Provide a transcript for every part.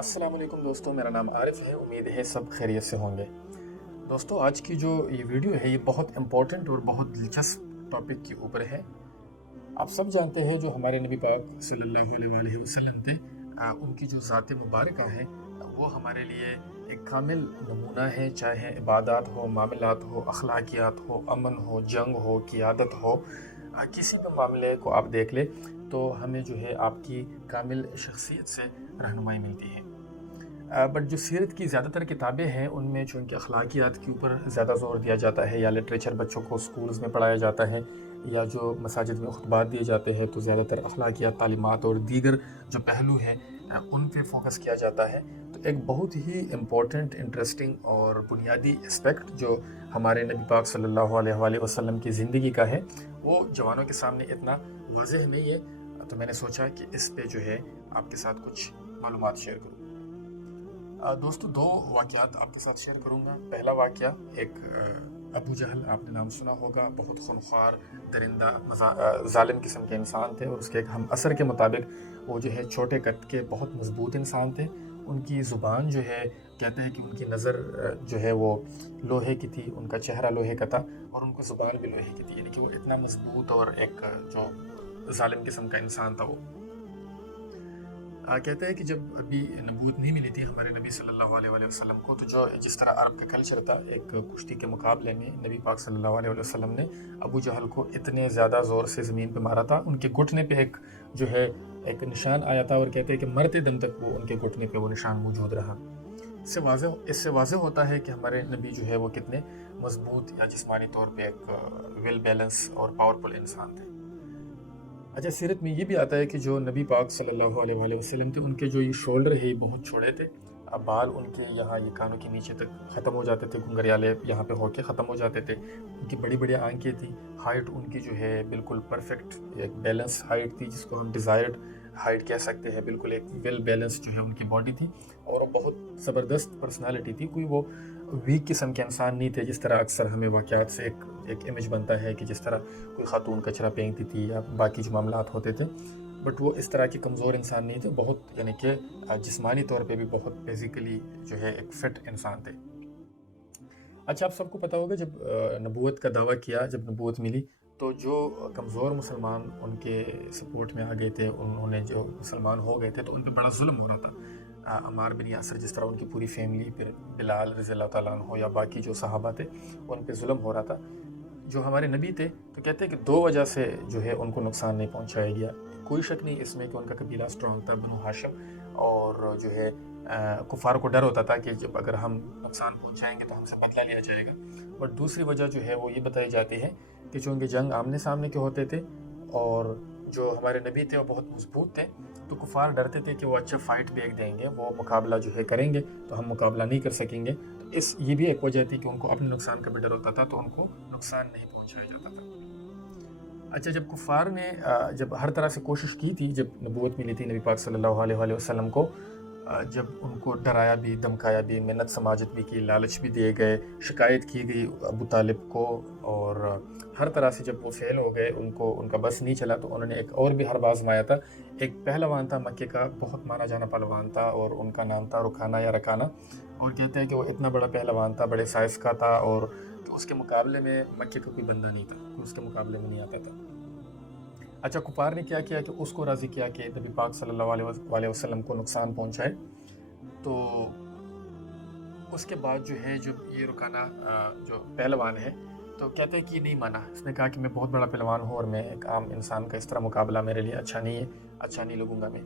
السلام علیکم دوستوں، میرا نام عارف ہے۔ امید ہے سب خیریت سے ہوں گے۔ دوستوں، آج کی جو یہ ویڈیو ہے یہ بہت امپورٹنٹ اور بہت دلچسپ ٹاپک کے اوپر ہے۔ آپ سب جانتے ہیں جو ہمارے نبی پاک صلی اللہ علیہ وآلہ وسلم تھے، ان کی جو ذات مبارکہ ہے وہ ہمارے لیے ایک کامل نمونہ ہے، چاہے عبادات ہو، معاملات ہو، اخلاقیات ہو، امن ہو، جنگ ہو، قیادت ہو، کسی بھی معاملے کو آپ دیکھ لیں تو ہمیں جو ہے آپ کی کامل شخصیت سے رہنمائی ملتی ہے۔ بٹ جو سیرت کی زیادہ تر کتابیں ہیں ان میں چونکہ اخلاقیات کے اوپر زیادہ زور دیا جاتا ہے، یا لٹریچر بچوں کو سکولز میں پڑھایا جاتا ہے، یا جو مساجد میں خطبات دیے جاتے ہیں تو زیادہ تر اخلاقیات، تعلیمات اور دیگر جو پہلو ہیں ان پہ فوکس کیا جاتا ہے۔ تو ایک بہت ہی امپورٹنٹ، انٹرسٹنگ اور بنیادی اسپیکٹ جو ہمارے نبی پاک صلی اللہ علیہ وآلہ وسلم کی زندگی کا ہے وہ جوانوں کے سامنے اتنا واضح نہیں ہے، تو میں نے سوچا کہ اس پہ جو ہے آپ کے ساتھ کچھ معلومات شیئر کروں۔ دوستو، دو واقعات آپ کے ساتھ شیئر کروں گا۔ پہلا واقعہ ایک ابو جہل، آپ نے نام سنا ہوگا، بہت خونخوار، درندہ، ظالم قسم کے انسان تھے، اور اس کے ایک ہم عصر کے مطابق وہ جو ہے چھوٹے قد کے بہت مضبوط انسان تھے۔ ان کی زبان جو ہے، کہتے ہیں کہ ان کی نظر جو ہے وہ لوہے کی تھی، ان کا چہرہ لوہے کا تھا، اور ان کو زبان بھی لوہے کی تھی، یعنی کہ وہ اتنا مضبوط اور ایک جو ظالم قسم کا انسان تھا وہ۔ کہتے ہیں کہ جب ابھی نبوت نہیں ملی تھی ہمارے نبی صلی اللہ علیہ وآلہ وسلم کو، تو جس طرح عرب کا کلچر تھا، ایک کشتی کے مقابلے میں نبی پاک صلی اللہ علیہ وآلہ وسلم نے ابو جہل کو اتنے زیادہ زور سے زمین پہ مارا تھا، ان کے گھٹنے پہ ایک نشان آیا تھا، اور کہتے ہیں کہ مرتے دم تک وہ ان کے گھٹنے پہ وہ نشان موجود رہا۔ اس سے واضح ہوتا ہے کہ ہمارے نبی جو ہے وہ کتنے مضبوط یا جسمانی طور پہ ایک ویل بیلنس اور پاورفل انسان تھے۔ اچھا، سیرت میں یہ بھی آتا ہے کہ جو نبی پاک صلی اللہ علیہ وآلہ وسلم تھے، ان کے جو یہ شولڈر ہے یہ بہت چھوڑے تھے، بال ان کے یہاں یہ کانوں کے نیچے تک ختم ہو جاتے تھے، گھنگریالے یہاں پہ ہو کے ختم ہو جاتے تھے۔ ان کی بڑی بڑی آنکھیں تھیں، ہائٹ ان کی جو ہے بالکل پرفیکٹ ایک بیلنس ہائٹ تھی، جس کو ہم ڈیزائرڈ ہائٹ کہہ سکتے ہیں، بالکل ایک ویل بیلنس جو ہے ان کی باڈی تھی، اور وہ بہت زبردست پرسنالٹی تھی۔ کوئی وہ ویک قسم کے انسان نہیں تھے، جس طرح اکثر ہمیں واقعات سے ایک امیج بنتا ہے کہ جس طرح کوئی خاتون کچرا پھینکتی تھی یا باقی جو معاملات ہوتے تھے، بٹ وہ اس طرح کی کمزور انسان نہیں تھے، بہت یعنی کہ جسمانی طور پہ بھی بہت بیسیکلی جو ہے ایک فٹ انسان تھے۔ اچھا، آپ سب کو پتہ ہوگا جب نبوت کا دعویٰ کیا، جب نبوت ملی تو جو کمزور مسلمان ان کے سپورٹ میں آ گئے تھے، انہوں نے جو مسلمان ہو گئے تھے تو ان پہ بڑا ظلم ہو رہا تھا۔ عمار بن یاسر، جس طرح ان کی پوری فیملی، پھر بلال رضی اللہ تعالیٰ عنہ یا باقی جو صحابہ تھے، ان پہ ظلم ہو رہا تھا۔ جو ہمارے نبی تھے تو کہتے ہیں کہ دو وجہ سے جو ہے ان کو نقصان نہیں پہنچایا گیا۔ کوئی شک نہیں اس میں کہ ان کا قبیلہ سٹرونگ تھا، بنو ہاشم، اور جو ہے کفار کو ڈر ہوتا تھا کہ جب اگر ہم نقصان پہنچائیں گے تو ہم سے بدلہ لیا جائے گا۔ بٹ دوسری وجہ جو ہے وہ یہ بتائی جاتی ہے کہ چونکہ جنگ آمنے سامنے کے ہوتے تھے اور جو ہمارے نبی تھے وہ بہت مضبوط تھے، تو کفار ڈرتے تھے کہ وہ اچھا فائٹ بیک دیں گے، وہ مقابلہ جو ہے کریں گے تو ہم مقابلہ نہیں کر سکیں گے۔ تو یہ بھی ایک وجہ تھی کہ ان کو اپنے نقصان کا بھی ڈر ہوتا تھا، تو ان کو نقصان نہیں پہنچایا جاتا تھا۔ اچھا، جب کفار نے جب ہر طرح سے کوشش کی تھی، جب نبوت ملی تھی نبی پاک صلی اللہ علیہ وآلہ وسلم کو، جب ان کو ڈرایا بھی، دمکایا بھی، منت سماجت بھی کی، لالچ بھی دیے گئے، شکایت کی گئی ابو طالب کو، اور ہر طرح سے جب وہ فیل ہو گئے، ان کا بس نہیں چلا، تو انہوں نے ایک اور بھی حرب آزمایا تھا۔ ایک پہلوان تھا مکے کا، بہت مانا جانا پہلوان تھا، اور ان کا نام تھا رکانہ یا رکانہ، اور کہتے ہیں کہ وہ اتنا بڑا پہلوان تھا، بڑے سائز کا تھا، اور اس کے مقابلے میں مکے کا کوئی بندہ نہیں تھا، کوئی اس کے مقابلے میں نہیں آتا تھا۔ اچھا، کفار نے کیا کیا کہ اس کو راضی کیا کہ نبی پاک صلی اللہ علیہ وسلم کو نقصان پہنچائے۔ تو اس کے بعد جو ہے جب یہ رکانہ جو پہلوان ہے تو کہتے ہیں کہ یہ نہیں مانا، اس نے کہا کہ میں بہت بڑا پہلوان ہوں اور میں ایک عام انسان کا اس طرح مقابلہ میرے لیے اچھا نہیں ہے، اچھا نہیں لگوں گا میں۔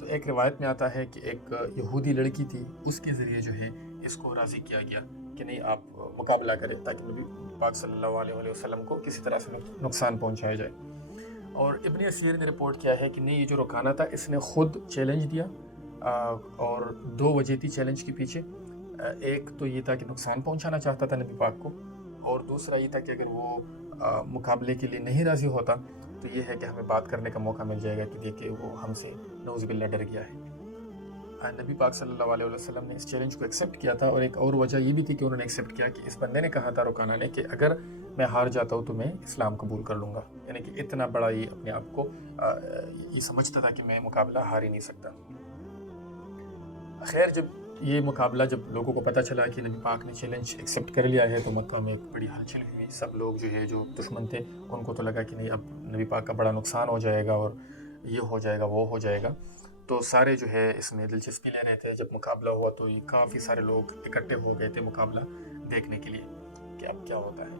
تو ایک روایت میں آتا ہے کہ ایک یہودی لڑکی تھی، اس کے ذریعے جو ہے اس کو راضی کیا گیا کہ نہیں، آپ مقابلہ کریں، تاکہ نبی پاک صلی اللہ علیہ وسلم کو کسی طرح سے نقصان پہنچایا جائے۔ اور ابن اسیر نے رپورٹ کیا ہے کہ نہیں، یہ جو رکانہ تھا اس نے خود چیلنج دیا، اور دو وجہ تھی چیلنج کے پیچھے۔ ایک تو یہ تھا کہ نقصان پہنچانا چاہتا تھا نبی پاک کو، اور دوسرا یہ تھا کہ اگر وہ مقابلے کے لیے نہیں راضی ہوتا تو یہ ہے کہ ہمیں بات کرنے کا موقع مل جائے گا، تو دیکھ کے وہ ہم سے نعوذ باللہ ڈر گیا ہے۔ نبی پاک صلی اللہ علیہ وسلم نے اس چیلنج کو ایکسیپٹ کیا تھا، اور ایک اور وجہ یہ بھی تھی کہ انہوں نے ایکسیپٹ کیا کہ اس بندے نے کہا تھا، رکانہ نے، کہ اگر میں ہار جاتا ہوں تو میں اسلام قبول کر لوں گا، یعنی کہ اتنا بڑا یہ اپنے آپ کو یہ سمجھتا تھا کہ میں مقابلہ ہار ہی نہیں سکتا۔ خیر جب یہ مقابلہ جب لوگوں کو پتہ چلا کہ نبی پاک نے چیلنج ایکسیپٹ کر لیا ہے تو مکہ میں ایک بڑی ہلچل ہوئی. سب لوگ جو ہے جو دشمن تھے ان کو تو لگا کہ نہیں اب نبی پاک کا بڑا نقصان ہو جائے گا اور یہ ہو جائے گا وہ ہو جائے گا. تو سارے جو ہے اس میں دلچسپی لے رہے تھے. جب مقابلہ ہوا تو یہ کافی سارے لوگ اکٹھے ہو گئے تھے مقابلہ دیکھنے کے لیے کہ اب کیا ہوتا ہے.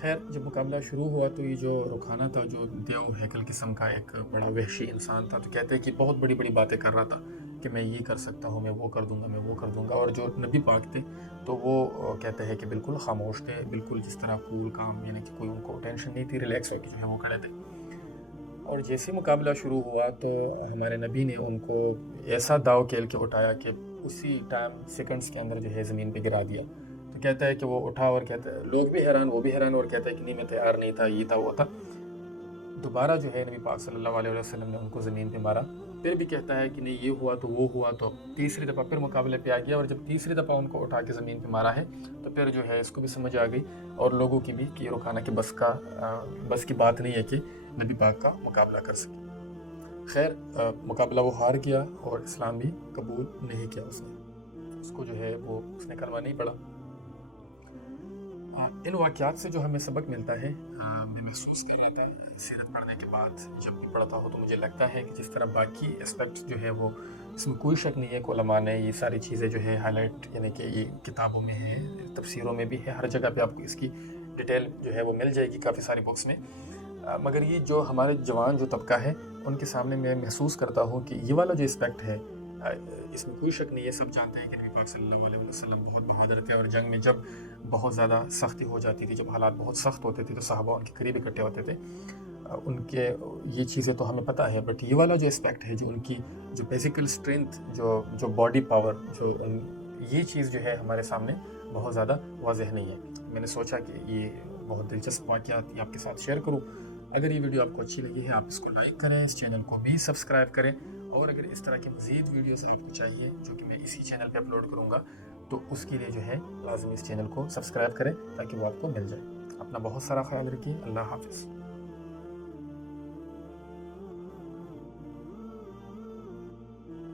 خیر جب مقابلہ شروع ہوا تو یہ جو رکھانہ تھا جو دیو ہیکل قسم کا ایک بڑا وحشی انسان تھا تو کہتے ہیں کہ بہت بڑی بڑی باتیں کر رہا تھا کہ میں یہ کر سکتا ہوں, میں وہ کر دوں گا, میں وہ کر دوں گا. اور جو نبی پاک تھے تو وہ کہتے ہیں کہ بالکل خاموش تھے, بالکل جس طرح کول کام, یعنی کہ کوئی ان کو ٹینشن نہیں تھی, ریلیکس ہو کے جو ہے وہ کھڑے تھے. اور جیسے مقابلہ شروع ہوا تو ہمارے نبی نے ان کو ایسا داؤ کھیل کے اٹھایا کہ اسی ٹائم سیکنڈز کے اندر جو ہے زمین پہ گرا دیا. تو کہتا ہے کہ وہ اٹھا اور کہتا ہے لوگ بھی حیران وہ بھی حیران, اور کہتا ہے کہ نہیں میں تیار نہیں تھا, یہ تھا وہ تھا. دوبارہ جو ہے نبی پاک صلی اللہ علیہ وسلم نے ان کو زمین پہ مارا. پھر بھی کہتا ہے کہ نہیں یہ ہوا تو وہ ہوا. تو تیسری دفعہ پھر مقابلے پہ آ گیا, اور جب تیسری دفعہ ان کو اٹھا کے زمین پہ مارا ہے تو پھر جو ہے اس کو بھی سمجھ آ گئی اور لوگوں کی بھی کہ رکانہ کی بس کی بات نہیں ہے کہ نبی پاک کا مقابلہ کر سکے. خیر مقابلہ وہ ہار گیا اور اسلام بھی قبول نہیں کیا اس کو جو ہے وہ اس نے کلمہ نہیں پڑھا. ان واقعات سے جو ہمیں سبق ملتا ہے, میں محسوس کر رہا تھا سیرت پڑھنے کے بعد جب بھی پڑھتا ہوں تو مجھے لگتا ہے کہ جس طرح باقی اسپیکٹ جو ہے وہ اس میں کوئی شک نہیں ہے کہ علماء نے یہ ساری چیزیں جو ہے ہائی لائٹ, یعنی کہ یہ کتابوں میں ہے, تفسیروں میں بھی ہے, ہر جگہ پہ آپ کو اس کی ڈیٹیل جو ہے وہ مل جائے گی کافی ساری بکس میں. مگر یہ جو ہمارے جوان جو طبقہ ہے ان کے سامنے میں محسوس کرتا ہوں کہ یہ والا جو اسپیکٹ ہے اس میں کوئی شک نہیں ہے. سب جانتے ہیں کہ نبی پاک صلی اللہ علیہ وسلم بہت بہادر تھے, اور جنگ میں جب بہت زیادہ سختی ہو جاتی تھی, جب حالات بہت سخت ہوتے تھے تو صحابہ ان کے قریب اکٹھے ہوتے تھے. ان کے یہ چیزیں تو ہمیں پتہ ہے, بٹ یہ والا جو اسپیکٹ ہے جو ان کی جو بیسیکل اسٹرینتھ, جو باڈی پاور, یہ چیز جو ہے ہمارے سامنے بہت زیادہ واضح نہیں ہے. میں نے سوچا کہ یہ بہت دلچسپ واقعات آپ کے ساتھ شیئر کروں. اگر یہ ویڈیو آپ کو اچھی لگی ہے آپ اس کو لائک کریں, اس چینل کو بھی سبسکرائب کریں, اور اگر اس طرح کی مزید ویڈیوز آپ کو چاہیے جو کہ میں اسی چینل پہ اپلوڈ کروں گا تو اس کے لیے جو ہے لازمی اس چینل کو سبسکرائب کریں تاکہ وہ آپ کو مل جائے. اپنا بہت سارا خیال رکھیے. اللہ حافظ.